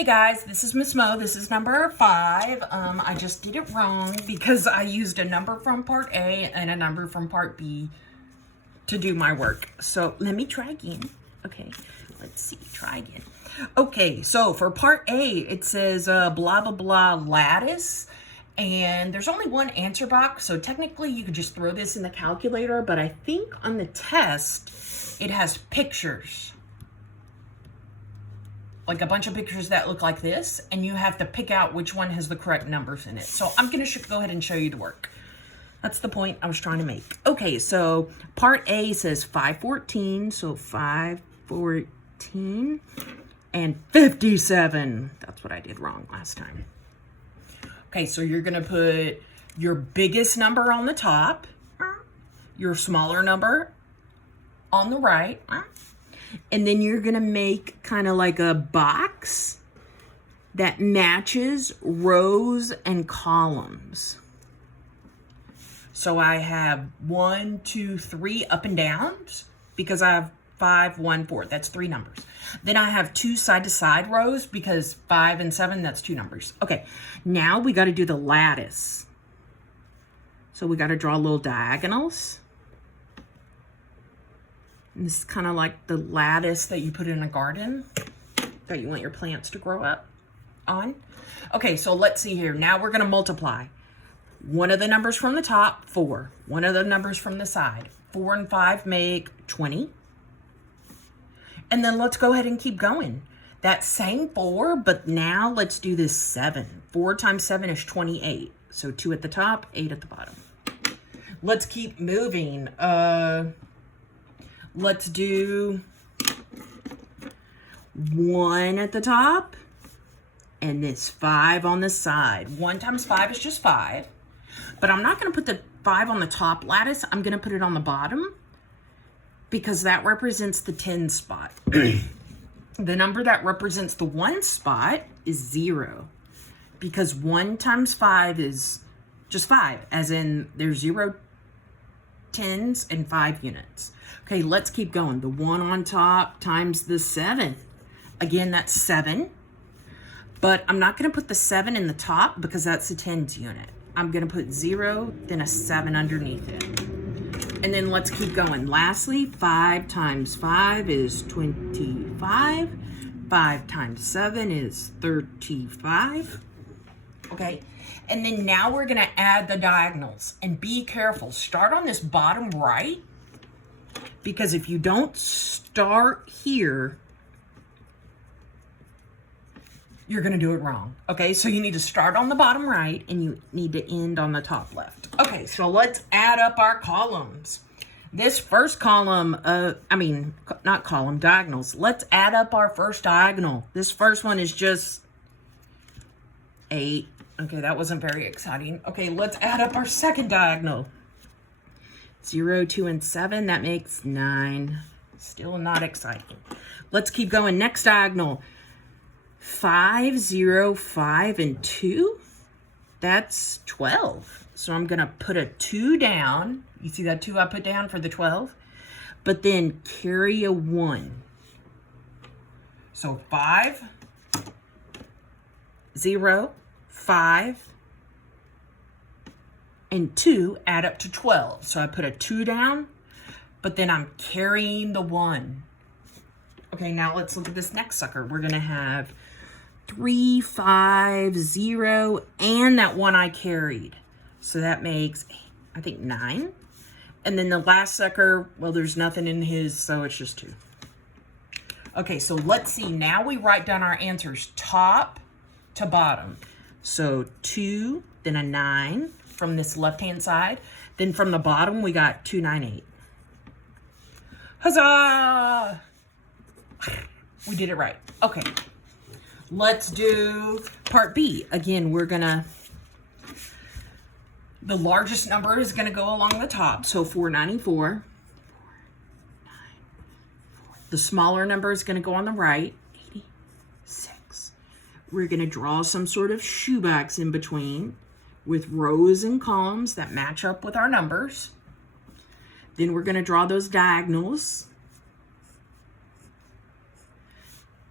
Hey guys, this is Miss Mo. This is number 5. I just did it wrong because I used a number from part A and a number from part B to do my work. So let me try again. Okay, let's see, try again. Okay, so for part A, it says blah, blah, blah lattice. And there's only one answer box, so technically you could just throw this in the calculator, but I think on the test, it has pictures. Like a bunch of pictures that look like this, and you have to pick out which one has the correct numbers in it. So I'm gonna go ahead and show you the work. That's the point I was trying to make. Okay, so part A says 514, so 514 and 57. That's what I did wrong last time. Okay, so you're gonna put your biggest number on the top, your smaller number on the right, and then you're gonna make kind of like a box that matches rows and columns. So I have 1, 2, 3 up and downs because I have 5, 1, 4. That's 3 numbers. Then I have 2 side to side rows because 5 and 7, that's 2 numbers. Okay, now we got to do the lattice. So we got to draw little diagonals. And this is kind of like the lattice that you put in a garden that you want your plants to grow up on. Okay, so let's see here. Now we're going to multiply. One of the numbers from the top, 4. One of the numbers from the side. 4 and 5 make 20. And then let's go ahead and keep going. That same 4, but now let's do this 7. 4 times 7 is 28. So 2 at the top, 8 at the bottom. Let's keep moving. Let's do 1 at the top and this 5 on the side. 1 times 5 is just 5. But I'm not going to put the 5 on the top lattice. I'm going to put it on the bottom because that represents the 10 spot. The number that represents the 1 spot is 0 because 1 times 5 is just 5, as in there's 0 tens and 5 units. Okay, let's keep going. The 1 on top times the 7. Again, that's 7. But I'm not going to put the 7 in the top because that's the tens unit. I'm going to put 0, then a 7 underneath it. And then let's keep going. Lastly, 5 times 5 is 25. 5 times 7 is 35. Okay, and then now we're gonna add the diagonals. And be careful, start on this bottom right, because if you don't start here, you're gonna do it wrong. Okay, so you need to start on the bottom right and you need to end on the top left. Okay, so let's add up our columns. This first column, diagonals. Let's add up our first diagonal. This first one is just 8. Okay, that wasn't very exciting. Okay, let's add up our second diagonal. 0, 2, and 7, that makes 9. Still not exciting. Let's keep going. Next diagonal. 5, 0, 5, and 2. That's 12. So I'm going to put a 2 down. You see that 2 I put down for the 12? But then carry a 1. So 5, 0, 5, and 2 add up to 12. So I put a 2 down, but then I'm carrying the 1. Okay, now let's look at this next sucker. We're going to have 3, 5, 0, and that 1 I carried. So that makes, I think, 9. And then the last sucker, well, there's nothing in his, so it's just 2. Okay, so let's see. Now we write down our answers top to bottom. So 2, then a 9 from this left-hand side. Then from the bottom, we got 2, 9, 8. Huzzah! We did it right. Okay. Let's do part B. Again, the largest number is going to go along the top. So 494. The smaller number is going to go on the right. 86. We're going to draw some sort of shoebox in between with rows and columns that match up with our numbers. Then we're going to draw those diagonals.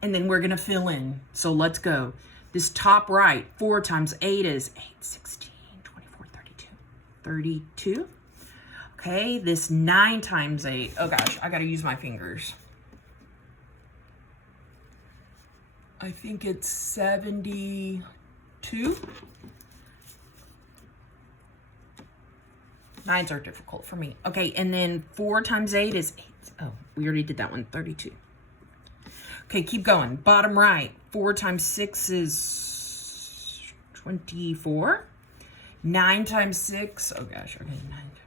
And then we're going to fill in. So let's go. This top right, 4 times 8 is 8, 16, 24, 32. 32. Okay, this 9 times 8. Oh gosh, I got to use my fingers. I think it's 72. 9s are difficult for me. Okay, and then 4 times 8 is 8. Oh, we already did that one, 32. Okay, keep going. Bottom right, 4 times 6 is 24. 9 times 6, oh gosh, okay, 9 times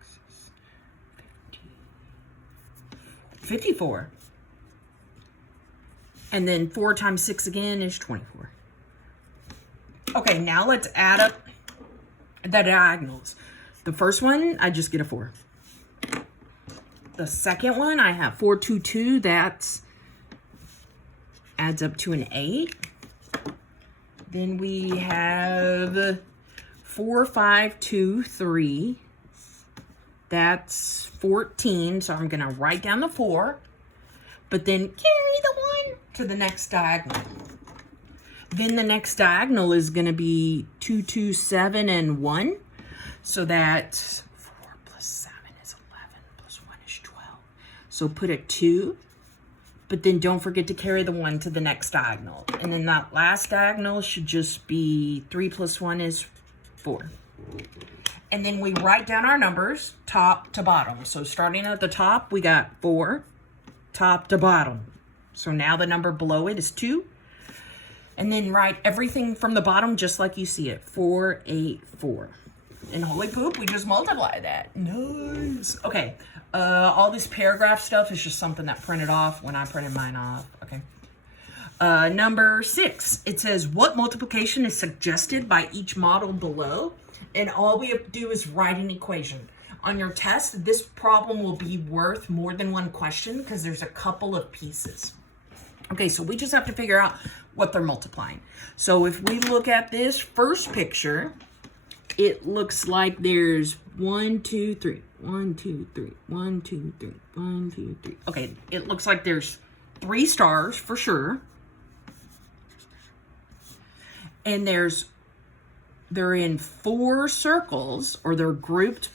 6 is 54. And then 4 times 6 again is 24. Okay, now let's add up the diagonals. The first one, I just get a 4. The second one, I have 4, 2, 2. That adds up to an 8. Then we have 4, 5, 2, 3. That's 14. So I'm going to write down the 4. But then carry the 1 to the next diagonal. Then the next diagonal is going to be 2, 2, 7, and 1. So that's 4 plus 7 is 11 plus 1 is 12. So put a 2, but then don't forget to carry the 1 to the next diagonal. And then that last diagonal should just be 3 plus 1 is 4. And then we write down our numbers top to bottom. So starting at the top, we got 4, top to bottom. So now the number below it is 2. And then write everything from the bottom just like you see it. 4, 8, 4. And holy poop, we just multiply that. Nice. Okay. All this paragraph stuff is just something that printed off when I printed mine off. Okay. Number 6. It says, what multiplication is suggested by each model below? And all we have to do is write an equation. On your test, this problem will be worth more than one question because there's a couple of pieces. Okay, so we just have to figure out what they're multiplying. So if we look at this first picture, it looks like there's 1, 2, 3, 1, 2, 3, 1, 2, 3, 1, 2, 3. Okay, it looks like there's 3 stars for sure. And they're in 4 circles, or they're grouped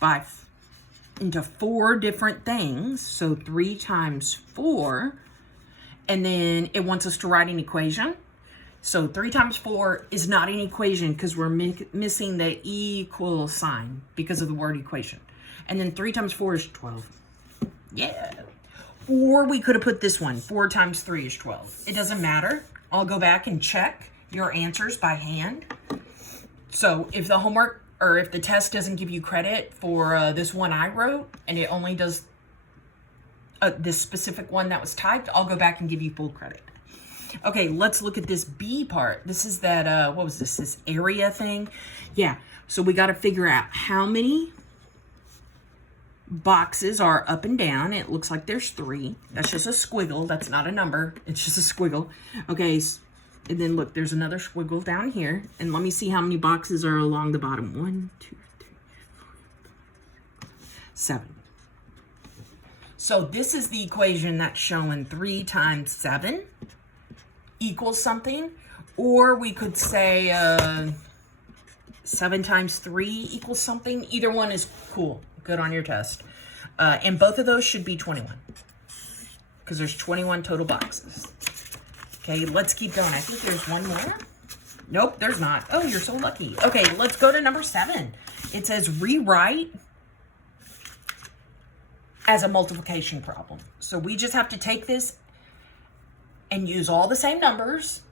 into 4 different things. So 3 times 4. And then it wants us to write an equation. So 3 times 4 is not an equation because we're missing the equal sign because of the word equation. And then 3 times 4 is 12. Yeah. Or we could have put this one. 4 times 3 is 12. It doesn't matter. I'll go back and check your answers by hand. So if the homework or if the test doesn't give you credit for this one I wrote and it only does this specific one that was typed, I'll go back and give you full credit. Okay, let's look at this B part. This is that, what was this? This area thing? Yeah, so we got to figure out how many boxes are up and down. It looks like there's 3. That's just a squiggle. That's not a number. It's just a squiggle. Okay, and then look, there's another squiggle down here. And let me see how many boxes are along the bottom. 1, 2, 3, 4, 7. So this is the equation that's showing 3 times 7 equals something. Or we could say 7 times 3 equals something. Either one is cool. Good on your test. And both of those should be 21. Because there's 21 total boxes. Okay, let's keep going. I think there's one more. Nope, there's not. Oh, you're so lucky. Okay, let's go to number 7. It says rewrite as a multiplication problem. So we just have to take this and use all the same numbers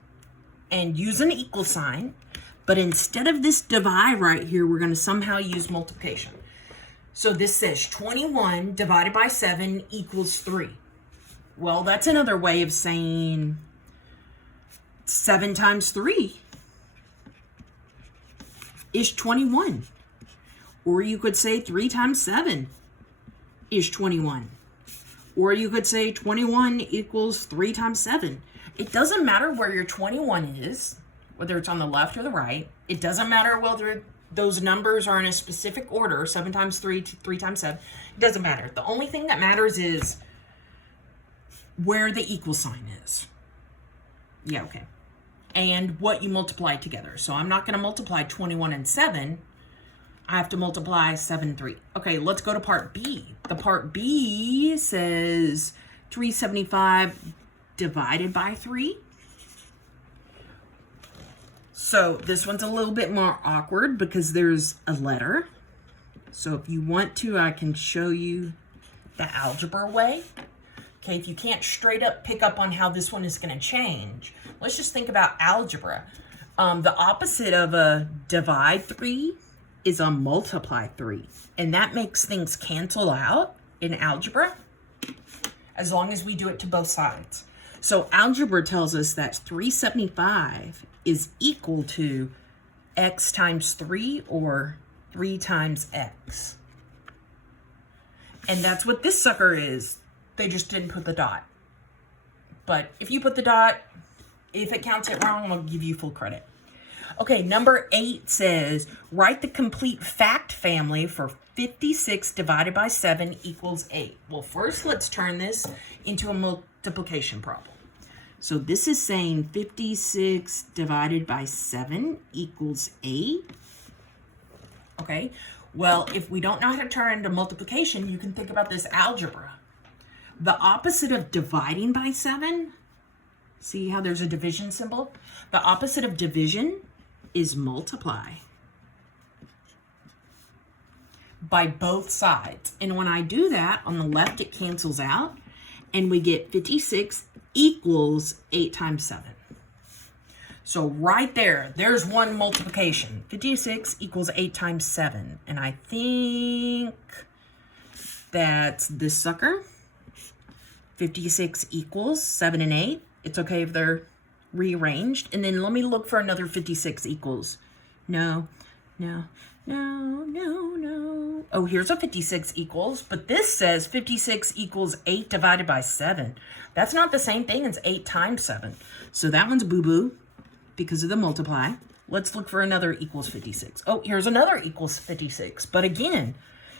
and use an equal sign. But instead of this divide right here, we're going to somehow use multiplication. So this says 21 divided by 7 equals 3. Well, that's another way of saying 7 times 3 is 21. Or you could say 3 times 7 is 21. Or you could say 21 equals 3 times 7. It doesn't matter where your 21 is, whether it's on the left or the right. It doesn't matter whether those numbers are in a specific order, 7 times 3, 3 times 7. It doesn't matter. The only thing that matters is where the equal sign is. Yeah, okay. And what you multiply together. So I'm not going to multiply 21 and 7. I have to multiply 7 and 3. Okay, let's go to part B. The part B says 375 divided by 3. So this one's a little bit more awkward because there's a letter. So if you want to, I can show you the algebra way. Okay, if you can't straight up pick up on how this one is going to change, let's just think about algebra. The opposite of a divide 3 is a multiply 3. And that makes things cancel out in algebra as long as we do it to both sides. So algebra tells us that 375 is equal to x times 3 or 3 times x. And that's what this sucker is. They just didn't put the dot. But if you put the dot, if it counts it wrong, I'll give you full credit. Okay, number 8 says, write the complete fact family for 56 divided by 7 equals 8. Well, first let's turn this into a multiplication problem. So this is saying 56 divided by 7 equals 8. Okay, well, if we don't know how to turn into multiplication, you can think about this algebra. The opposite of dividing by 7, see how there's a division symbol? The opposite of division is multiply by both sides. And when I do that, on the left it cancels out, and we get 56 equals 8 times 7. So right there, there's one multiplication. 56 equals 8 times 7. And I think that's this sucker. 56 equals 7 and 8. It's okay if they're rearranged. And then let me look for another 56 equals. No. Oh, here's a 56 equals, but this says 56 equals 8 divided by 7. That's not the same thing as 8 times 7. So that one's boo-boo because of the multiply. Let's look for another equals 56. Oh, here's another equals 56. But again,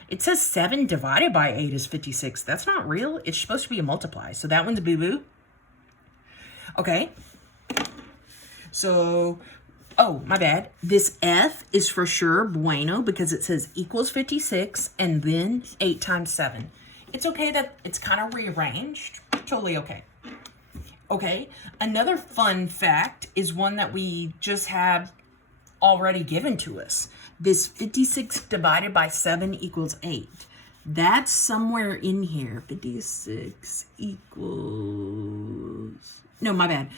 it says 7 divided by 8 is 56. That's not real. It's supposed to be a multiply. So that one's boo-boo. Okay. So, oh, my bad. This F is for sure bueno because it says equals 56 and then 8 times 7. It's okay that it's kind of rearranged. Totally okay. Okay, another fun fact is one that we just have already given to us. This 56 divided by 7 equals 8. That's somewhere in here. 56 equals... No, my bad.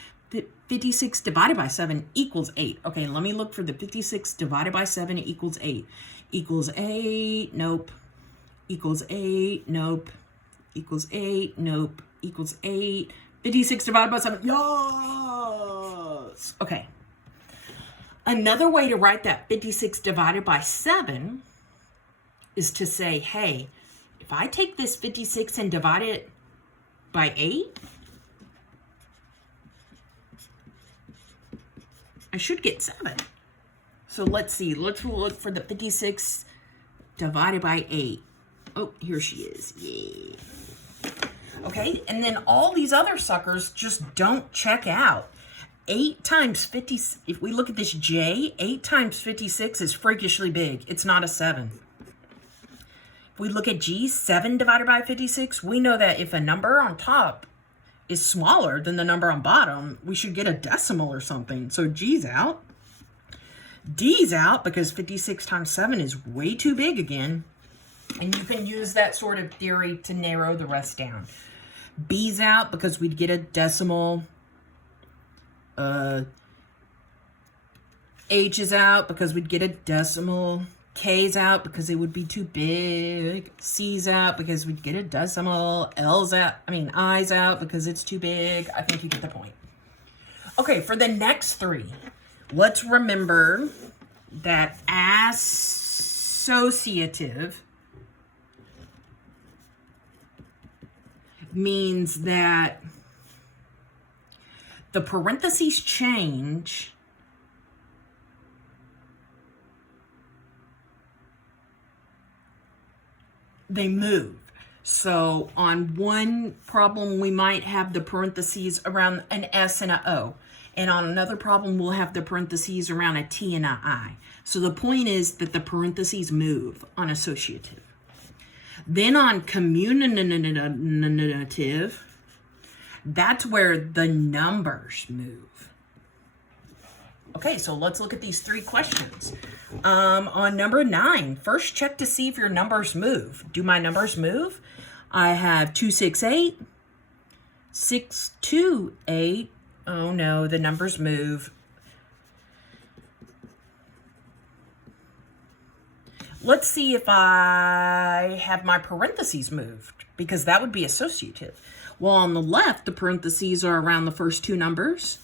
56 divided by 7 equals 8. Okay, let me look for the 56 divided by 7 equals 8. Equals 8, nope. Equals 8, nope. Equals 8, nope. Equals 8. 56 divided by 7, yes! Okay. Another way to write that 56 divided by 7 is to say, hey, if I take this 56 and divide it by 8, I should get 7. So let's see. Let's look for the 56 divided by 8. Oh, here she is. Yay. Okay, and then all these other suckers just don't check out. 8 times 50, if we look at this J, 8 times 56 is freakishly big. It's not a 7. If we look at G, 7 divided by 56, we know that if a number on top is smaller than the number on bottom, we should get a decimal or something. So G's out. D's out because 56 times 7 is way too big again. And you can use that sort of theory to narrow the rest down. B's out because we'd get a decimal. H is out because we'd get a decimal. K's out because it would be too big. C's out because we'd get a decimal. I's out because it's too big. I think you get the point. Okay, for the next 3, let's remember that associative means that the parentheses change they move. So on one problem, we might have the parentheses around an S and a O. And on another problem, we'll have the parentheses around a T and a I. So the point is that the parentheses move on associative. Then on commutative, that's where the numbers move. Okay, so let's look at these three questions. On number 9, first check to see if your numbers move. Do my numbers move? I have 268, 628. Oh no, the numbers move. Let's see if I have my parentheses moved, because that would be associative. Well, on the left, the parentheses are around the first two numbers.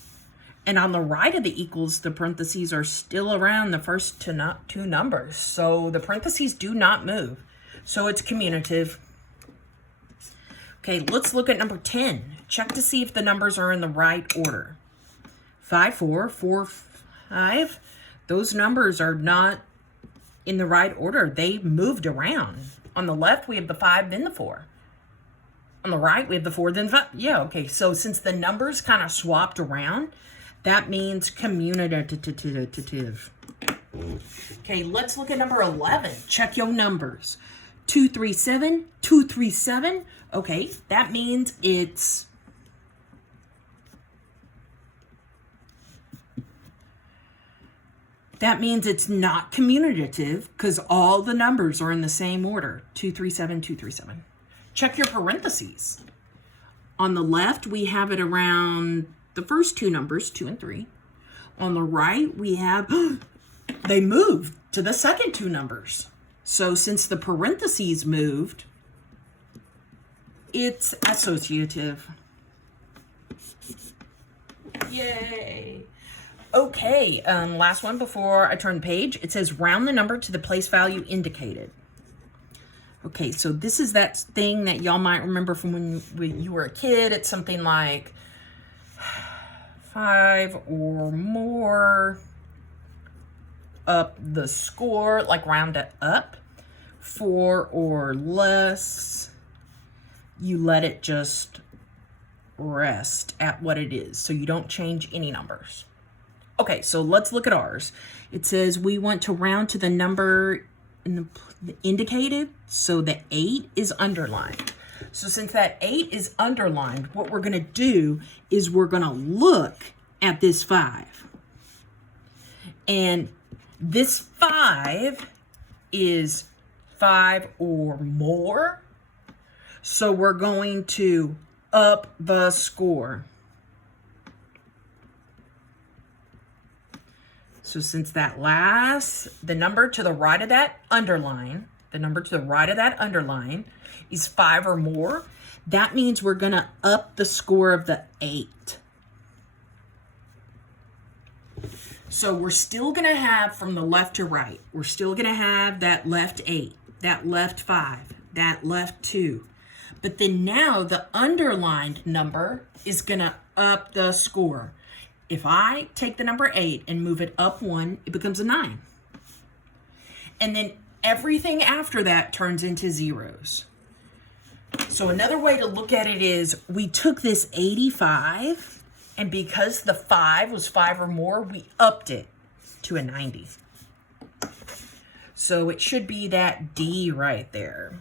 And on the right of the equals, the parentheses are still around the first two numbers. So the parentheses do not move. So it's commutative. Okay, let's look at number 10. Check to see if the numbers are in the right order. 5, 4, 4, 5. Those numbers are not in the right order. They moved around. On the left, we have the 5, then the 4. On the right, we have the 4, then the 5. Yeah, okay. So since the numbers kind of swapped around, that means commutative. Okay, let's look at number 11. Check your numbers. 237, 237. Okay, that means it's not commutative because all the numbers are in the same order. 237, 237. Check your parentheses. On the left, we have it around the first two numbers, 2 and 3. On the right, we have, they moved to the second two numbers. So since the parentheses moved, it's associative. Yay. Okay, last one before I turn the page. It says round the number to the place value indicated. Okay, so this is that thing that y'all might remember from when you were a kid. It's something like 5 or more, up the score, like round it up. 4 or less, you let it just rest at what it is. So you don't change any numbers. Okay, so let's look at ours. It says we want to round to the number in the indicated, so the 8 is underlined. So since that 8 is underlined, what we're going to do is we're going to look at this 5. And this 5 is 5 or more. So we're going to up the score. So since the number to the right of that underline, is 5 or more, that means we're going to up the score of the 8. So we're still going to have from the left to right, we're still going to have that left 8, that left 5, that left 2. But then now the underlined number is going to up the score. If I take the number 8 and move it up 1, it becomes a 9. And then everything after that turns into zeros. So another way to look at it is we took this 85, and because the 5 was 5 or more, we upped it to a 90. So it should be that D right there.